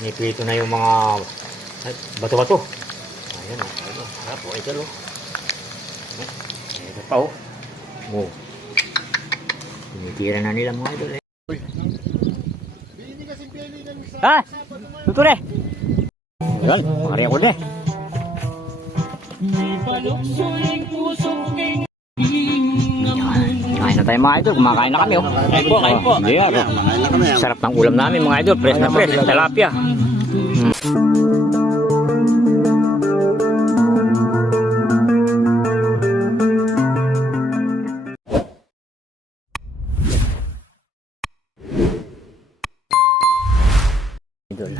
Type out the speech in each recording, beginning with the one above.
Nipito na yung mga bato-bato. Ayan o. Harap o. Ito o. Ito pa o. O. Tinitira na nila mga idol. Ha? Tuto na. Ayan. Pari ako na. Kain na tayo mga idol. Kumakain na kami o. Kain po, kain po. Sarap ng ulam namin mga idol. Fresh na fresh. Tilapia. Idol.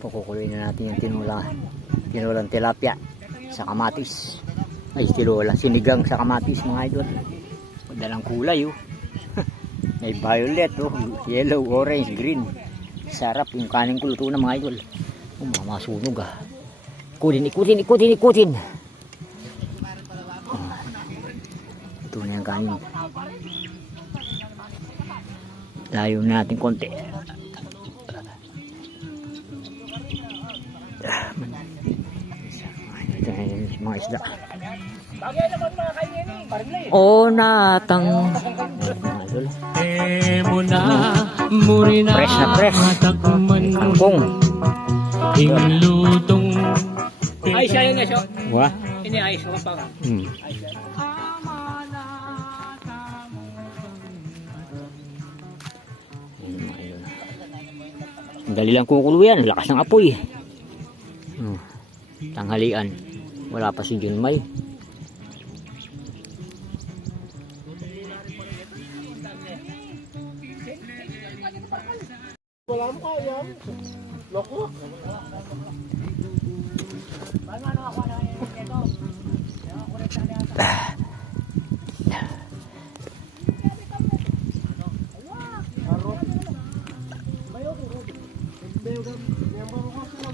Pukukuloy na natin yung tinulang tilapia sa kamatis. Ay, sinigang sa kamatis mga idol. Dalang kulay oh. May violet oh, yellow, orange, green. Sarap yung kanin ko luto na mga idol. Oh, mamasunog ah. Ikutin. Ito na yung kanin. Layo na natin konti. Ito na yung mga isda. O natang fresh na fresh kangkong Inlutong Ay, siya yun na siya. wah Ini ay siya pa. Dali lang kukulo yan, lakas ng apoy. Tanghalian, wala pa si John May. wala mo kaya. Loko.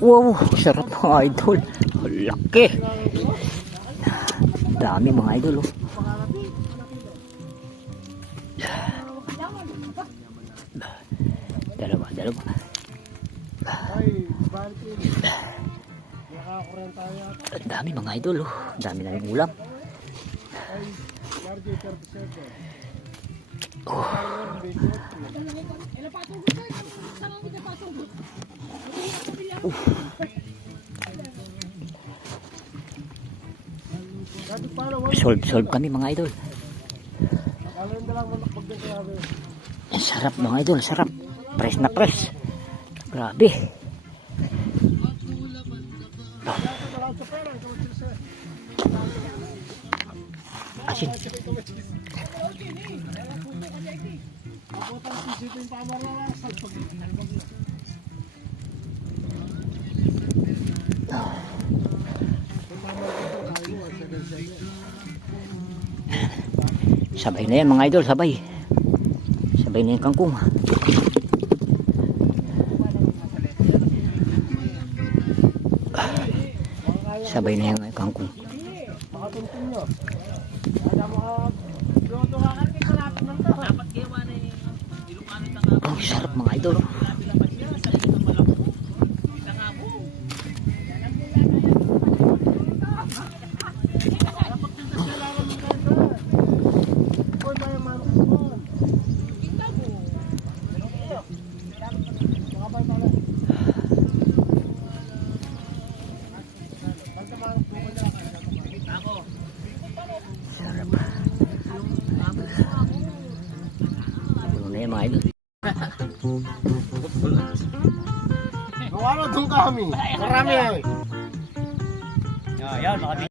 Wow, sarap mga idol. Laki. Dami mga idol oh. Dalawa. Ang dami mga idol oh. Dami na yung ulam. Oh. Solve kami mga idol. Sarap mga idol, sarap. Fresh na fresh. Grabe. Asin. Sabay na yan mga idol, sabay na yung kangkong. Sabay na yung kangkong. Ang sarap mga idol. Mga idol. Wala dong kami. Marami ay. Yan, makati.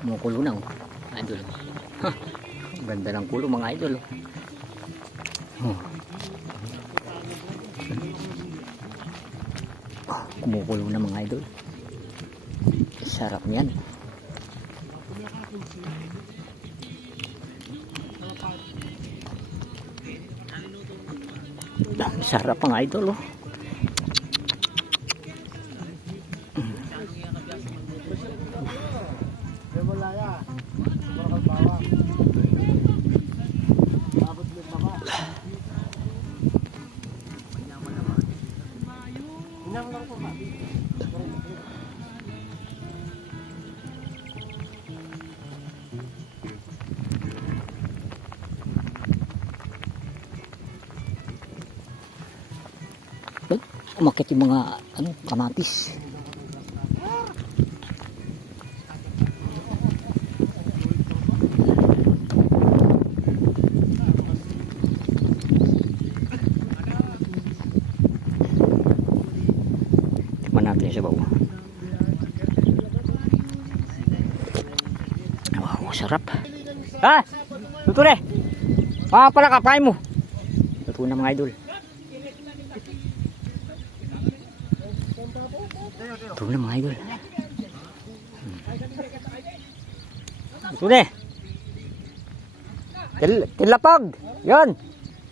Kumukulo na oh. Idol. Ang ganda ng kulo mga idol oh. Kumukulo na mga idol. Sarap niyan. Sarap mga idol oh. Ay, umakit yung mga ano, kamatis. Tikman natin yung sabaw. Wow, sarap. Ha? Luto na eh. Pala kapain mo. Luto na mga idol. Luto na mga idol. Luto na eh. Tilapag. Yan.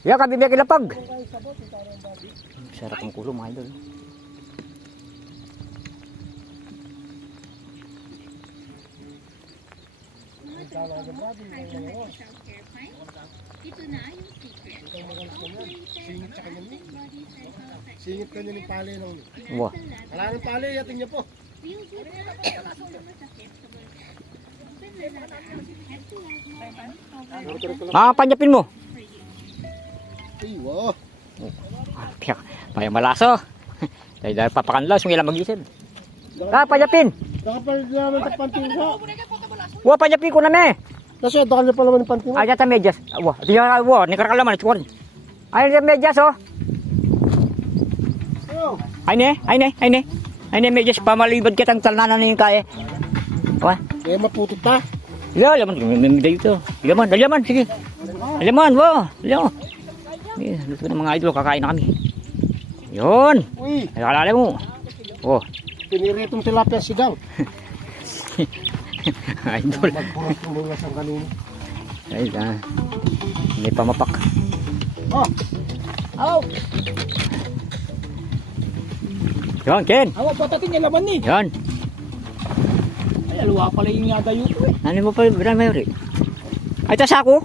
Yan, kabibigay kilapag. Sarap ang kulo mga idol. Singit ka niya ng pali ng... Wow. Wala ng pali, yatin niya po. Panyapin mo. Iwo. May malaso. Dahil papakanlas, yung ilang mag-isip. Panyapin. Nakapalit naman sa panting ko. Wah, panyapin ko na me. Kasi dakal niya pa naman yung panting ko. Ayan sa medyas. Wah, di nga, wah, nikarakalaman. Ayan sa medyas, oh. Ay ne, medyas, pamalibad kitang talnanan na yung kaya. Wah. Kaya maputot ta. Laman, dito. Dalaman, sige. Dalaman, wow. Dalaman. Luto na mga idol, kakain na kami. Yun. Uy, Ay, kalala mo. Oh. piniritong tilapia sigang. Idol. Magpuros ng mga sang kanino. Ay, hindi pa mapak. Oh, Aw, Yan, Ken. awa patatin niya laban ni. Yan. Ay, alwa pala yung nadayo ko eh. Ano mo pa, Bran Mayori? Ay, ito sako.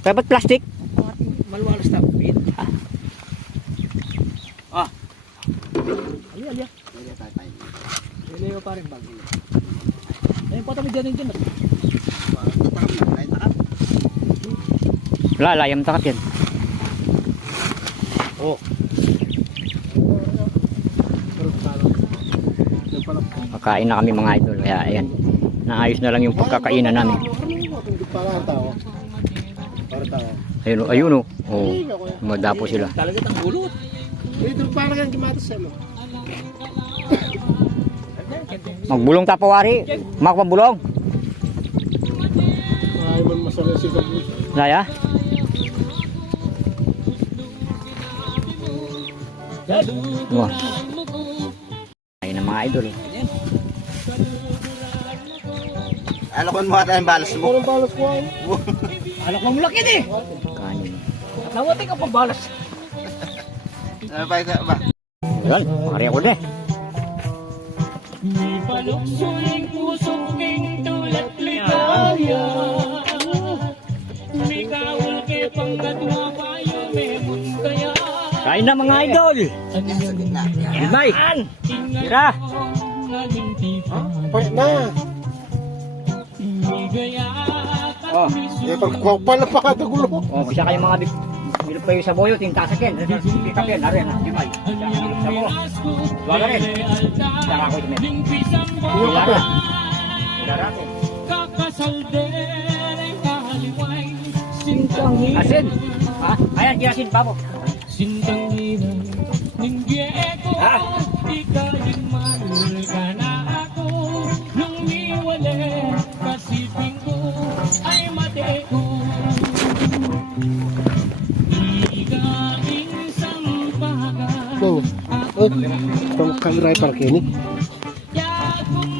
Kaya ba't plastic? Malwalas na pin. Ah. Ali. Leo pa rin bag. Ayun pa kami dyan. Wala, layam takap yan. oh. Kakain na kami mga idol. Kaya, ayan. Naayos na lang yung pagkakainan namin. Hindi pala ang tao. Para tao. Ayun, oh. Oh, madapo sila. Talaga tang gulot. Ito parang ang gimatas ano. Magbulong tapawari. Makapabulong. Ay man masakit si Gabi. Laya. Wah. Ayun ang mga idol. Alakon mo ata yung balas mo. Anong balas mo? Anak mo laki eh. Kanin. Nawati ka pang balas. Ano ba ito ba? Yan, pare ako na eh. Paluksuling puso king tulad ligaya. Mikawal ke panggatwa payo memon kaya. Kain na mga idol. Ibay. Tira. Pwede na. Oh, Eh pagkuha pala pa kagulo. oh, bisa kayo mga bilog pa yung sa boyo, tintasakin. Kita ken, are na, Ibay. Sa mo. Wala rin. Saka ako ito. Iyo ka pa. Darate. Sintang Asin. Ha? Ayan, kirasin pa po. Sintang ina ninggeko Ha? ikagin mahal ka na ako nung miwala kasiping ko ay mate ko ikaing sampaga Oh. Oh. Pang kamera para kini. yakong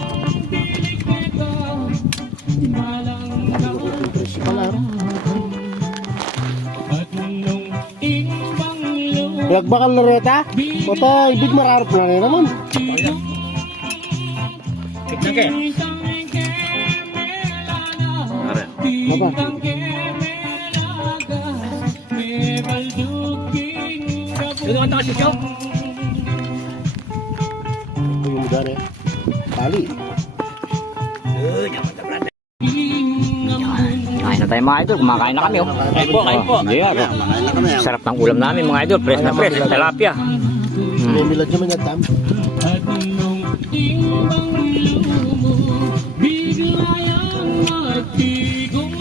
pilig ko malang Pala. at nung imbang Nagbakal na reta? Bata, ibig mararap na rin naman. Kita ken. Baba. Ano ka si Chow? Doon eh. Tali. Kain na tayo mga idol. Kumakain na kami. Oh. Kain po, kain po. Yeah, sarap ng ulam namin mga idol. Fresh na fresh. Tilapia. May milad naman yan, Tam. At nung ibang lumo, bigla yang matigong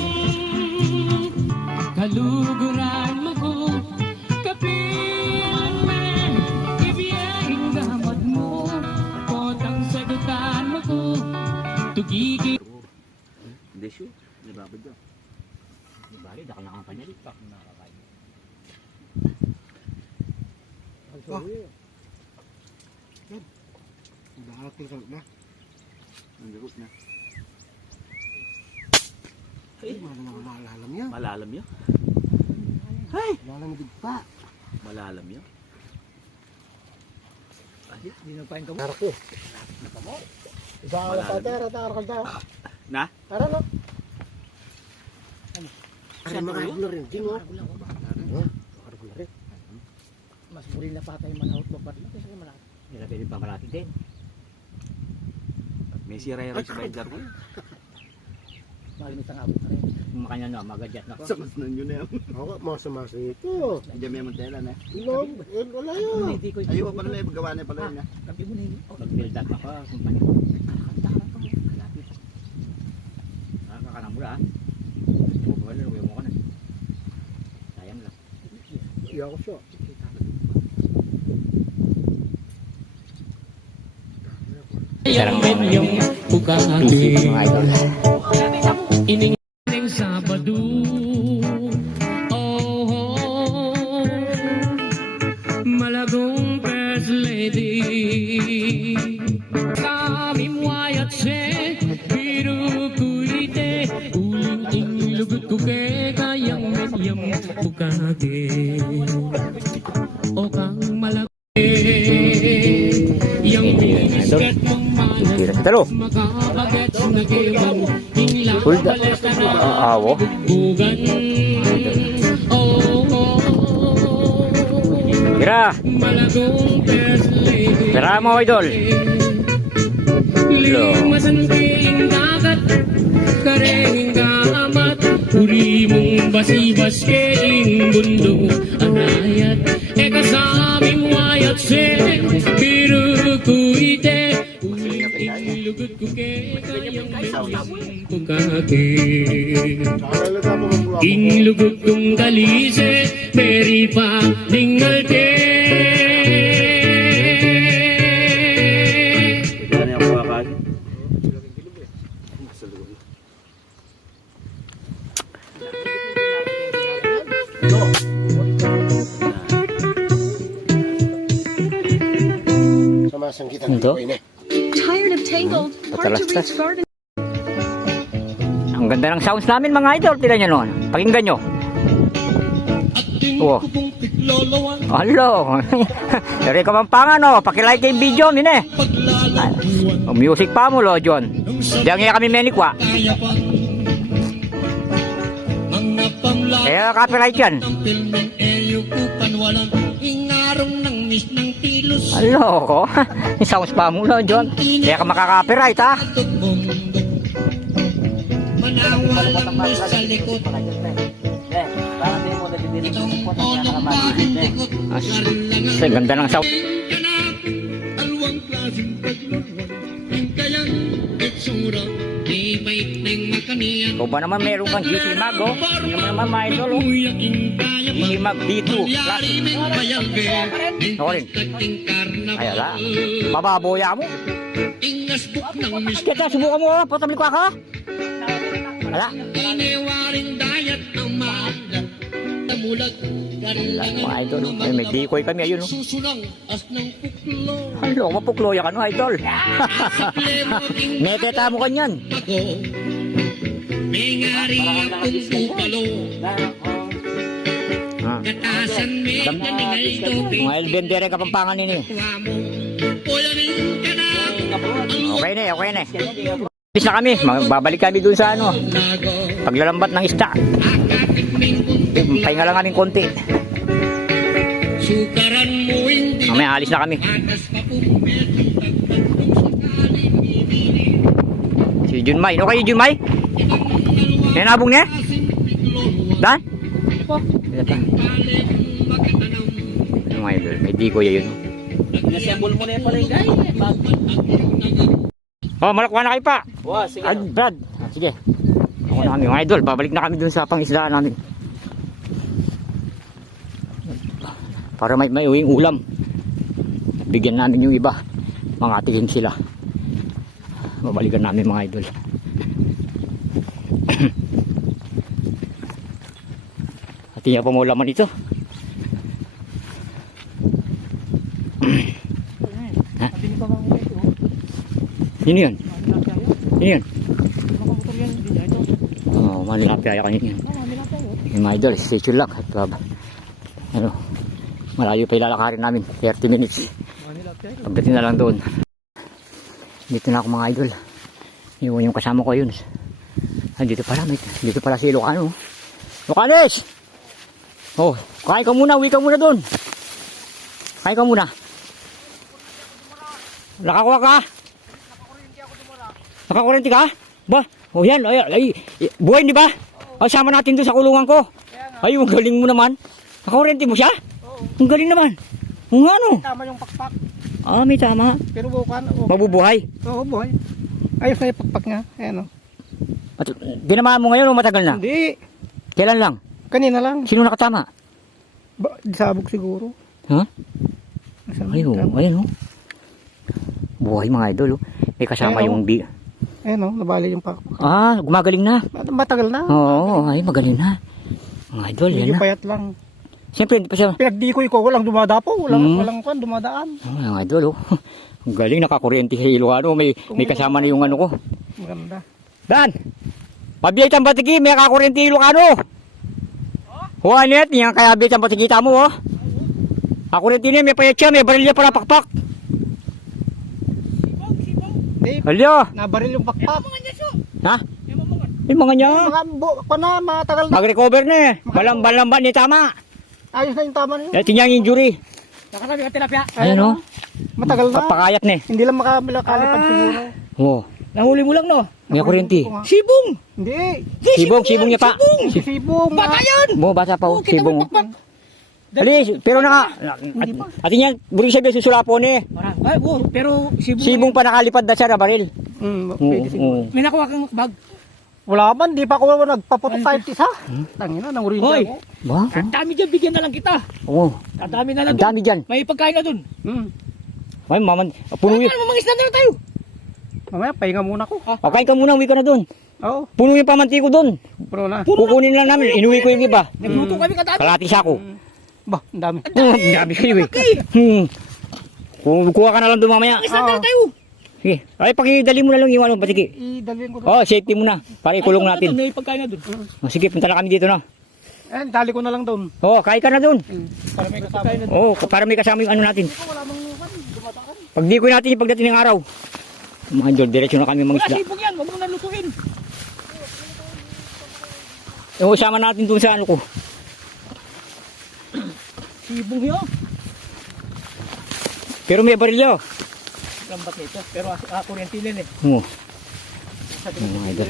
kaluguran mo ko, kapilan man, ibiyang gamot mo, potang sagutan mo ko, tugigil. Hindi siya. Hindi ba ba dyan? Hindi ba rin? Daka nakakanyalik. Baka nakakain. Bakit ko sarap na? Ang gagot na. Ay, malalam niya. Malalam yun? Malalam pa. Malalam yun? Hindi na pain ka mo. Tara ko. Isa ka na tara ka na. Na? Tara no. Ay, makakula rin. Ding o. Makakula rin. Mas muli na patay manahot babat mo kasi malaki. Hindi na pwede pa malaki din. May sira-ira spider ko. Malimit ang abot na rin. Makanya na, magadyat na ko. Sakas na yun na yun. Ako, masa-masa ito. Hindi may montela na. Ilong, wala yun. Hindi ko Ayaw pa pala may gawa na pala yun na. Kapi mo na yun. Mag-build up ako. Kumpanya. Malapit. Nakakanang mula ha. Bubawal na, uwi mo ka na. Sayang lang. Iya ko siya. Yang menyong bukati Easy mga idol. ining Sabado. Oh, malagong first lady. Kami muayat se biru kuite uling lugut kuke kayang menyong bukati. O kang malaki yang binisket mong Tira sa talo. Hold up. Awo. Tira. Tira mo idol. Limasan kayong dagat, karenging kaamat, uri mong basibas kayong bundo, anayat, kasaming wayat se, biru kuite, lugut ko kayang mayang pagkake. Inlugut kong kalise, peri pa dingal ke. Ito na yung kumakagin. Samasang kita. Ito? Tired of Tangled? Hard to reach garden. Ang ganda ng sounds namin mga idol. Tira nyo noon. Pakinggan nyo. Oh. Hello. Dari Kapampangan oh. Pakilike yung video min eh. Oh, music pa mo lo John. Diyan nga kami menikwa. Kaya copyright yan. Hello ko. Yung sounds pa mo lo John. Kaya ka makaka-copyright ha. Ang ganda ng sound. Ikaw ba naman meron kang GC Mag oh? Ano naman mga idol oh? GC Mag D2 Plus. Ako rin. Ay ala. Pababoya mo. Kita subukan mo oh. Patabli ko ako. Ala. Mga idol, ay, may decoy kami ayun. Ano, mapukloya ka no, idol. Neteta mo kanyan. Mga elbendere Kapampangan nini. Okay na, okay na. Bis na kami, babalik kami dun sa ano, paglalambat ng isda. Pahinga lang kaming konti. Mamaya alis na kami. Si Junmay. No kayo Junmay? May nabong niya? Dan? Ito pa. Ano mga idol? May diko yun. Nasembol mo na yung palay, guys. Oh, malakwa na kayo pa. Wow, sige. Ah, Brad. Ah, sige. Ako na kami mga idol. Babalik na kami dun sa pangisdaan namin. Para may uwing ulam. Bigyan namin yung iba. Mga atihin sila. Babalikan namin mga idol. Atihin pa mo laman ito. Ha? Yun yun. Yun yun. Oh, malilapya kanina yun. Yung mga idol, stay tuned lang. At, ano, malayo pa ilalakarin namin. 30 minutes. Pagdating na lang doon. Dito na ako mga idol. Yung kasama ko yun. Ah, dito pala si Ilocano. Locanes! Oh, kain ka muna, uwi ka muna doon. Kain ka muna. Nakakuha ka? Nakakurente ka? Ba? Oh yan, ay, buhay di ba? Oh, sama natin doon sa kulungan ko. Ay, ang galing mo naman. Nakakurente mo siya? Ang galing naman. Kung ano? Tama yung pakpak. Ah, may tama. Pero bukan. Mabubuhay. Oo, buhay. Ayos na yung pakpak nga. Ayan o. At dinamaan mo ngayon o matagal na? Hindi. Kailan lang? Kanina lang. Sino nakatama? Sabog siguro. Ha? Ayun. Ayun o. Buhay mga idol o. May kasama yung Ayun o, nabali yung pakpak. Ah, gumagaling na. Matagal na. Oo, ay magaling na. Mga idol, yan Medyo na. payat lang. Siyempre, hindi pa siya. Pinagdikoy ko, walang dumadapo. Walang kwan, dumadaan. Oh, mga idol oh. Ang galing, nakakuryente sa Ilocano. May kasama na yung ano ko. Maganda. Dan! Pabiyay ang batigi, may nakakuryente Ilocano. Juanet, yan kaya biyay ang batigita mo oh. Kakuryente niya, may payat siya, may barilya para pakpak. Hindi, Halyo! nabaril yung pakpak. Ha? Yung mga niya. Matagal na. Mag-recover na eh. Balam-balam ni tama. Ayos na yung tama na yun. Dati niya yung injury. Nakalabi ka tilapia. Ayun oh. Matagal na. Papakayat na eh. Hindi lang makakalipad siguro. Oh. Nahuli mo lang no? May kuryente. Sibong! Hindi. Sibong niya pa. Sibong. Bata yan! Mo, bata pa oh. Sibong oh. Dali, pero atin yan, buri sabi susulapon eh. Ay, pero Sibong pa nakalipad na siya na baril. Pwede siguro. May nakuha kang bag. Wala man, di pa ako nagpaputok kahit isa. Tangina, nangurin ako. Ba? Ang dami dyan, bigyan na lang kita. Oo. Ang dami na lang Ang dami dyan. May pagkain na dun. Ay, maman, puno yun. Mamangisda na lang tayo. Mamaya, pahinga muna ko. O, kain ka muna, uwi ka na dun. Oo. Puno yung pamanti ko dun. Pero na. Kukunin lang namin, inuwi ko yung iba. Nagluto kami kadami. Kalati sako. Ba, ang dami. Ang dami kayo eh. Kuha ka na lang dun mamaya. Mamangisda na lang tayo. Sige. Ay, pakidali mo na lang yung ano, patiki. Idalhin ko. Oh, safety muna. Para ikulong natin. May pagkain na dun. O, sige, punta na kami dito na. Eh, dali ko na lang doon. Oh, kain ka na dun. Para may pagkain na dun. Oh, para may kasama yung ano natin. Pag di ko natin yung pagdating ng araw. Mga idol, diretso na kami mangisda. Sibong yan, huwag mo na lutuin. Eh, sama natin dun sa ano ko. Sibong yun. Pero may barilyo. Lambat nito. Pero kuryente din eh. Oo. Mga idol.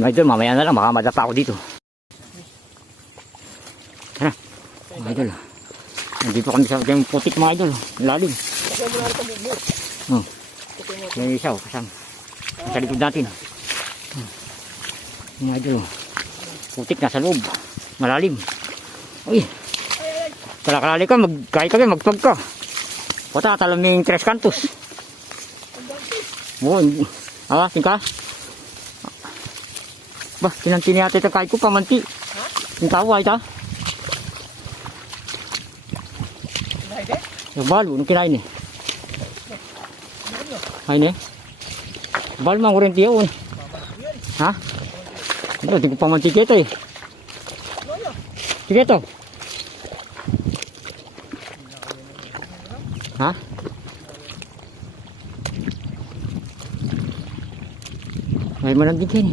Mga idol, mamaya na lang. Baka madapa ako dito. Tara. Mga idol. Nandito kami sa yung putik mga idol. Lalim. Oh. Yung isa oh, kasama. Sa likod natin. Mga idol. Putik nasa loob. Malalim. Uy. Talakalali ka. Kahit kami magpag ka. Puta, talaming 3 kantos. Oo. Tingka. Bah, tinantin yata ito kahit ko pamanti. Yung tawa ito. Yung balo, nung kinain eh. Kain eh. Balo mga kurente yun. Ha? Ito, hindi ko pamanti kito eh. Sige ito. Ha? Ay mananding kayo eh.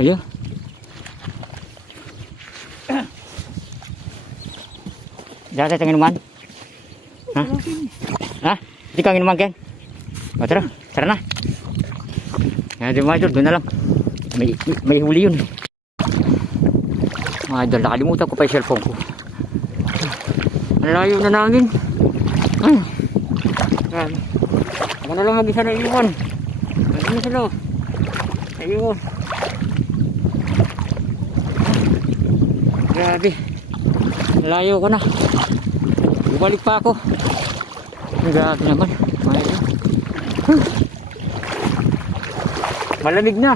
Ayo. Dati tingin naman. Ha? Ha? Hindi kang inuman, Ken. O, tara. Tara na. Yan din mga idol. Doon na lang. May huli yun. Mga idol, nakalimutan ko pa yung cellphone ko. Ang layo na namin. Ay. Yan. Ako na lang mag-isa na iwan. Ano sila? Ayun. Grabe. Layo ko na. Bumalik pa ako. Grabe naman. Malamig na.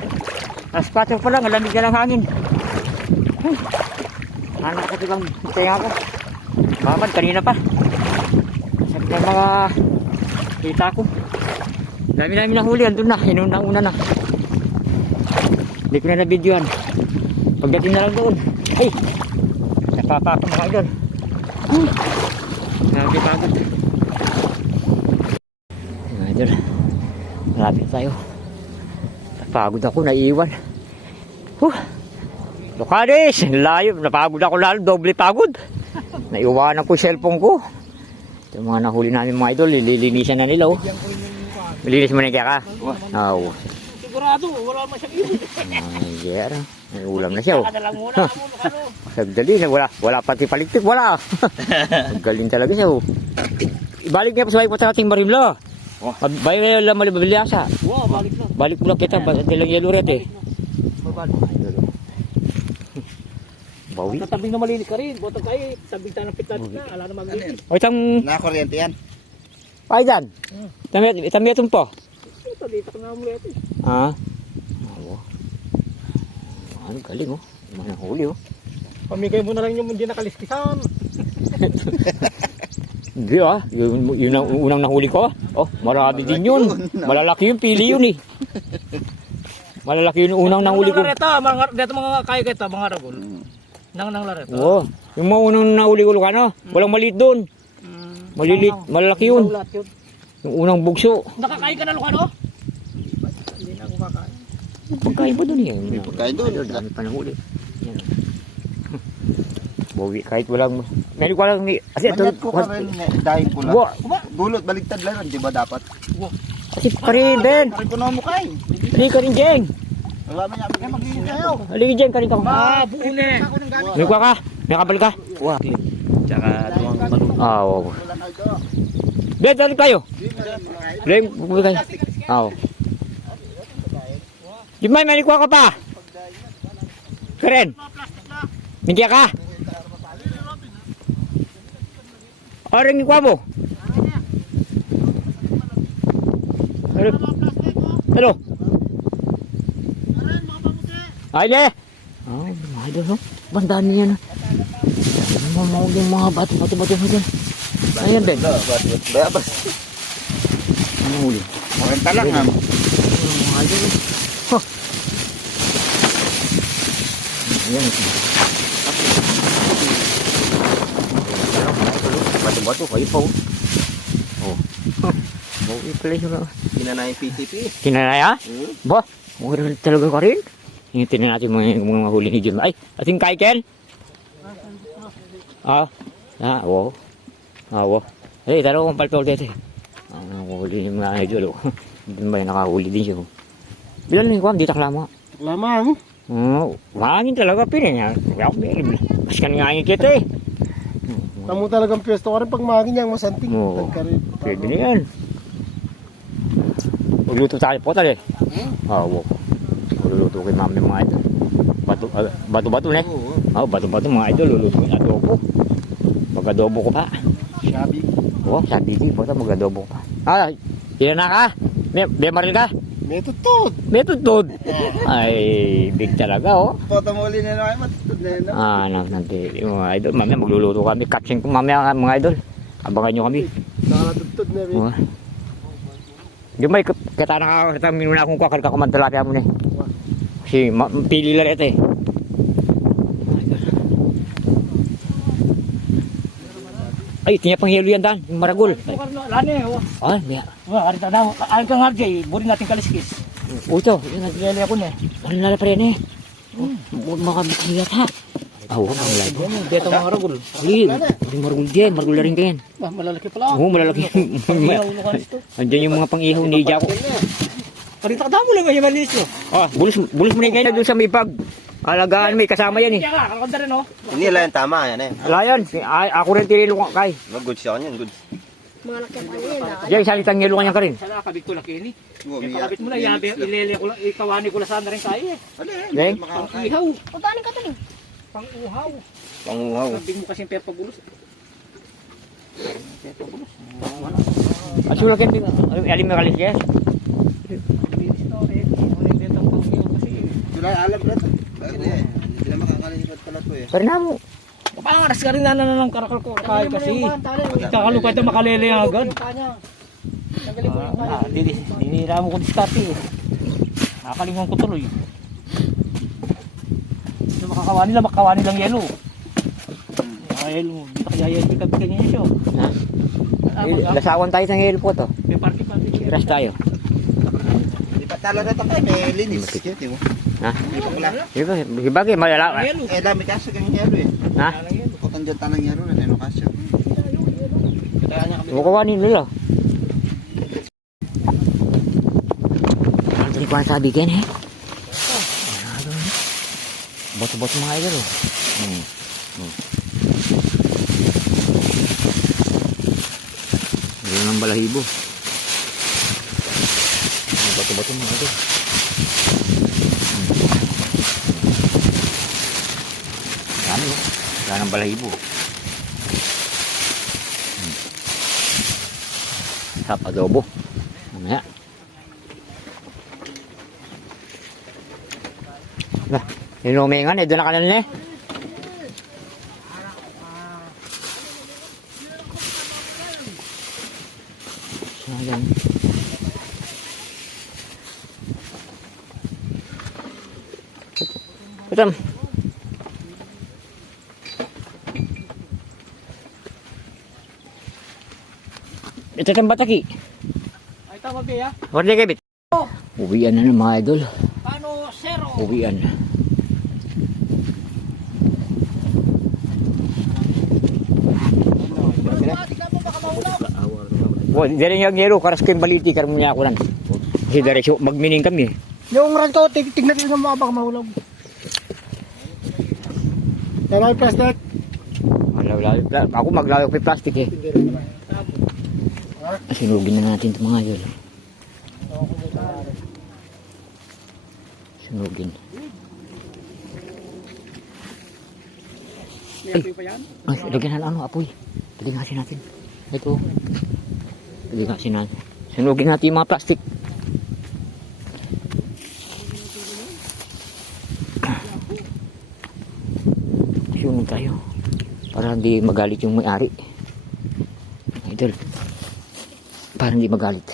Alas 4 pa lang. Malamig na lang hangin. Anak kasi bang kaya ako. Mamad kanina pa. Sa mga kita ko. Dami namin nahuli. Andun na. Inuna-una na. Hindi ko na na-videoan. Pagdating na lang doon. Ay! Napapa ako mga idol. Grabe pagod. Mga idol. Malapit tayo. Napagod ako. Naiiwan. Lukaris! Layo. Napagod ako lalo. Doble pagod. Naiwanan ko yung cellphone ko. Ito mga nahuli namin mga idol. Lilinisan na nila. Linis mo na kaya ka? Oo. Sigurado, wala man siyang iwan. Ay, may ulam na siya. Nakadalang muna. Sagdali na wala pati paliktik, wala. Galing talaga siya. Ibalik niya pa sa bayi ating marimla. Bayi lang malibiliasa. Wow, balik na. Balik mo lang kita, lang yellow red eh. Bawi. Tatabing na malinis ka rin. Botog kayo, tabing tayo ng pitat na. Ala na maglinis. O itang... Nakakuryente yan. Ay, Dan. Itang itong po. Ito, dito ka na mulit eh. Ha? Oo. Ano, galing oh. Mga huli oh. Pamigay mo na lang yung hindi nakaliskisan. Hindi ah. Yun ang unang nahuli ko. Oh, marami din yun. Malalaki yung pili yun eh. Malalaki yung unang nahuli ko. Dito mga kayo kita, mga ragol. Nang lareta. Oo. Yung mga unang nahuli ko, ano? Walang maliit doon. Malilit. Malalaki yun. Yung unang bugso. Nakakain ka na Lucano? Hindi na ako kakain. Pagkain pa doon eh. May pagkain doon. Dami pa nahuli. Yan. Bawi kahit walang... Meron ko lang ni... Manyat ko ka rin dahil ko lang. Wa. Dulot, baliktad lang. Di ba dapat? Kasi ka rin, Ben. Pari ko na mo kain. Halika rin, Jeng. Wala man yan. Maglinis kayo. Halika, Jeng. Karin ka. Buo na eh. May kuha ka. May kapal ka. Wah. Tsaka tuwang malulog. Oo. Ben, talit kayo. Ben, bukuli kayo. Oo. Jumay, may kuha ka pa. Karen. Mingkya ka. Orang kuha mo. Hello. Ay, de. Ay, mahal doon. Bandaan niya na. Mga bato. Ayan, Ben. Bayabas. Ano huli? Maganda lang ha. Mahal doon. Ayan. Bato-bato, kayo pa oh. Bawi pala yun. Kinanay PTP. Kinanaya? Ba? Mura talaga ka rin? Hingitin na natin mga huli ni Jim. Ay, ating kaiken? Oo. Ay, taro kong palpol dito. Ang huli ni mga idol. Hindi ba yung nakahuli din siya? Bilan lang yung dito kalama. Lamang. Mahangin talaga pinay. Mas kaningangin kita eh. Tamo talagang pwesto ka rin pag mahangin niyang masanting. Oo. Pwede na yan. Magluto tayo po tali. Oo. Magluluto kay mami mga idol. Bato-bato na eh. Oo, bato-bato mga idol. Luluto yung adobo. Mag-adobo ko pa. Shabi. Oo, sabi di po. Mag-adobo ko pa. Ilan na ka? May maril ka? May tutod. May tutod. Ay, big talaga oh. Foto mo ulit na naman. Matutod na yun. Nanti mga idol. Mamaya magluluto kami. Catching ko mamaya mga idol. Abangan nyo kami. Nakatutod na rin. Oo. Yung may kata nakakita minuna akong kakal ka kumantalapya mo na eh. Kasi pili lang ito eh. Ay, tinya pang yelo yan Dan. Yung maragol. Lani eh. Ay, may... Harita daw. Alam kang harjay. Burin natin kaliskis. Ito. Naglele ako niya. Wala na pa rin eh. Makabikiyat ha. Oo, malay. Dito mga ragul. Hindi marugul din. Marugul na rin din. Malalaki pala. Oo, malalaki. Andiyan yung mga pang-ihaw ni Jaco. Parita ka damo lang yung malinis no. Ah, bulis mo na yung ganyan doon sa may bag. Alagaan may kasama yan eh. Kaya ka, kakanda rin no. Hindi lang yung tama, yan eh. Wala yan. Ako rin tinilo ka kay. Mag-goods siya kanyan, goods. Diyan, salitang yelo kanya ka rin. Sana kabit ko laki ni. Umiyak. Pakabit mo na, ilele ko lang, ikawani ko lang sana rin tayo eh. Deng. Pang-ihaw. Pagkanin ka tayo. Pang-uhaw. Panguhaw. Nabig mo kasi yung perpagulos. Asula kan din. Alim na kalis guys. Sila alam na ito. Hindi na makakalimutan pala ito eh. Pero namo. Pangaras ka rin na ng karakal ko. Kaya kasi. Kakalukat na makalele agad. Dinira mo ko diskarte eh. Nakakalingon ko tuloy. Makakawani lang yelo. Yelo. Dito kaya yelo yung kabigyan niya siya. Lasawan tayo sa ngel po to. May party. Rest tayo. Di pa talo na ito kayo, may linis. Di mo? Ha? Di pa pala. Ibagay malala. Yelo. Eh, dami kaso kami yelo eh. Ha? Kutan dyan tanang yelo na neno kaso. Mukawanin nila. Ang ko sabi kan eh. Boto-boto mga idol oh. Ngayon ang balahibo. Boto-boto mga idol. Dami oh. Dami ang balahibo. Sap adobo. Mamaya. Lah, inumingan eh, doon na kanila eh. Ayan. Putam. Ito ang bataki. Ay tama ba ya? Wala kay bit. Uwian na ng mga idol. Paano zero? Uwian. Dari yang yero karas ko yung baliti karam niya ako lang. Kasi diretso magmining kami. Yung ranto, tignan nyo mga baka mahulog. Pero ay plastic. Ako maglayo pa yung plastic eh. Sinugin na natin ito mga idol. Sinugin. Ay, lagyan na ano, apoy. Pagdingasin natin. Ito. Pagdingasin natin. Sinugin natin yung mga plastic. Sunog tayo. Para hindi magalit yung may-ari. Idol. Para hindi magalit.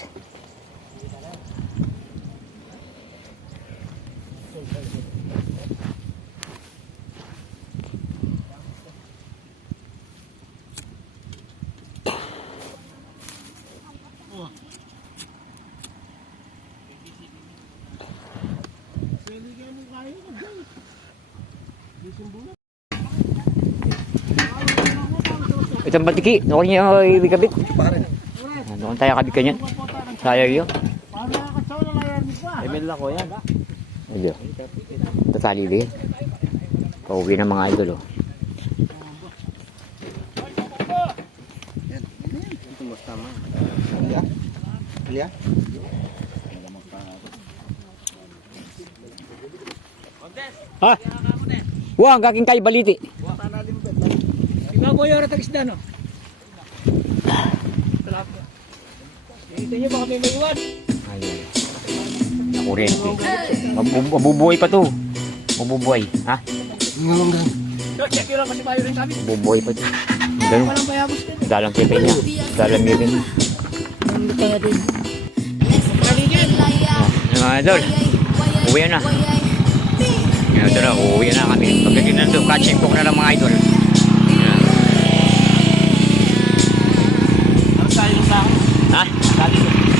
Itong batiki, doon niya ibigabit. Doon tayo kabit kanyan. Sayang yun. Emil ako yan. Medyo. Tatali din. Pauwi ng mga idol oh. Ito mas tama. Alia? Alia? Ha? Wang, kaking kay baliti. Ikaw mo yung ratag isda, no? Dito nyo, baka may maiwan. Ayun. Nakurente. Mabubuhay pa to. Mabubuhay. Ha? Check yun lang kasi mayo rin kami. Mabubuhay pa to. Ganun. Walang bayabos din. Dalang kita niya. Dalang mirin. Mga idol. Uwi na. Yan ito na. Uwi na kami. Pagdating na ito. Catching cook na lang mga idol. Ha?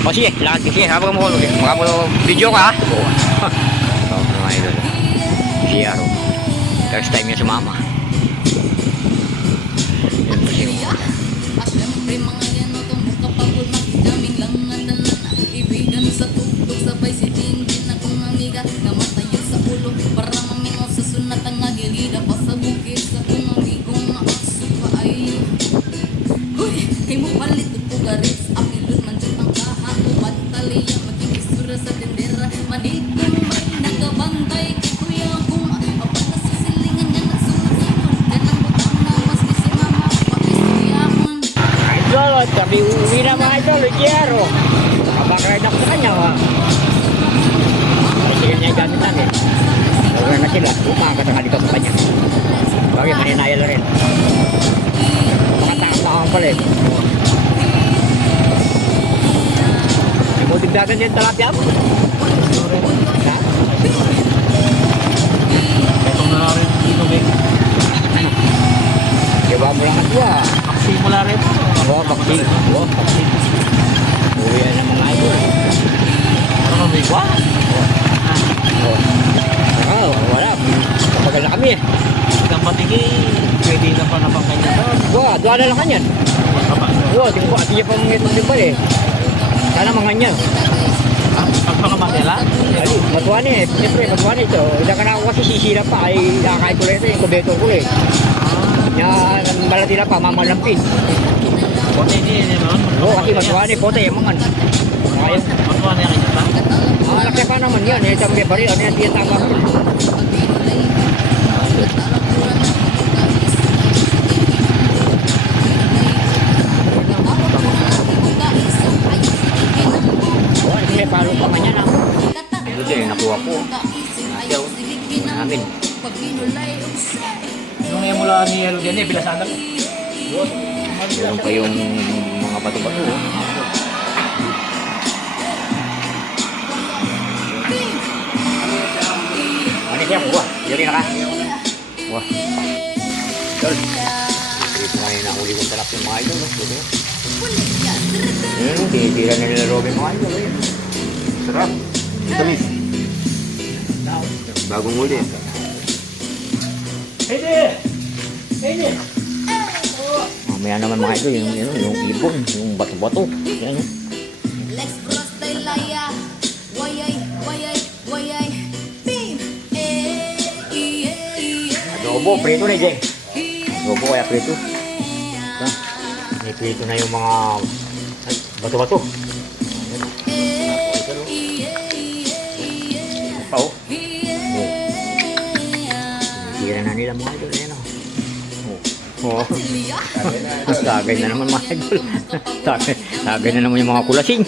O sige, lakad ka. Sige, habang mo video ka ha. Oo, mga idol. Si Aro. First time niya sumama. sabi uwi na mga idol, Jero. Nakabakride ako sa kanya. Kasi sige niya yung gamit namin. Wala na sila, umakatangali ka sa kanya. Bagay, maninayal rin. Makatakap na ako pala eh. May mutig dagan din talapia mo. Ha? Itong nararin dito, Bek. Diba mo lang ang tuwa. Simula rin. Oo, bakti. Oo, bakti. Uwi na ng mga idol. Ano, Bek? Wah! Oo, wala. Kapagal na kami eh. Ang patigi, pwede na pa napang kanya doon. Wah, doon na lang kanyan. Oo, tingin ko, atiya pa mga itong dimbal eh. Sana mga niya. Pag mga matela? Ay, matuwa niya eh. Siyempre, matuwa niya ito. Hindi ka na ako kasi sisira pa. Ay, nakakain ko rin ito. Yung kubeto ko eh. Yan, malati na pa, mamalampi. Pote niya naman. Oo, kasi matuwa niya. Pote, yung mga. Kaya, Matuwa niya kanya pa. ang laki pa naman yan. Eh, sabi ba rin, ano yan, diyan tama rin. Oo, may palo pa man yan ah. Ito din, nakuha ko. Nasyaw. Namin. Nung ngayon mula ni Yelo din eh, bilasan ako. Meron pa yung mga bato-bato. Oh. Ano siya? Buwah. Yari na ka. Buwah. Idol. Ito na yung nahuli kong talap yung mga idol. No? Tinitira na nila Robin mga idol. Oh. Sarap. Tamis. Bagong uli. Mamaya naman mga idol, yung ibon, yung bato-bato. Yan. Lex Bros Taylaya, wayay, wayay, wayay, beam, Adobo, prito na Jeng. Adobo kaya prito. Ha? May prito na yung mga ay, bato-bato. Ayan. Pa oh. Tira na nila mga idol. Ayan oh. Oh. Tagay na naman mga idol. Tagay na naman yung mga kulasing.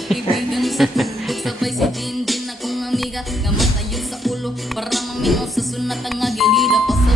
sabay si Jinjin akong amiga, kamatayo sa ulo, para mamingaw sa sunat ang agilida pa sa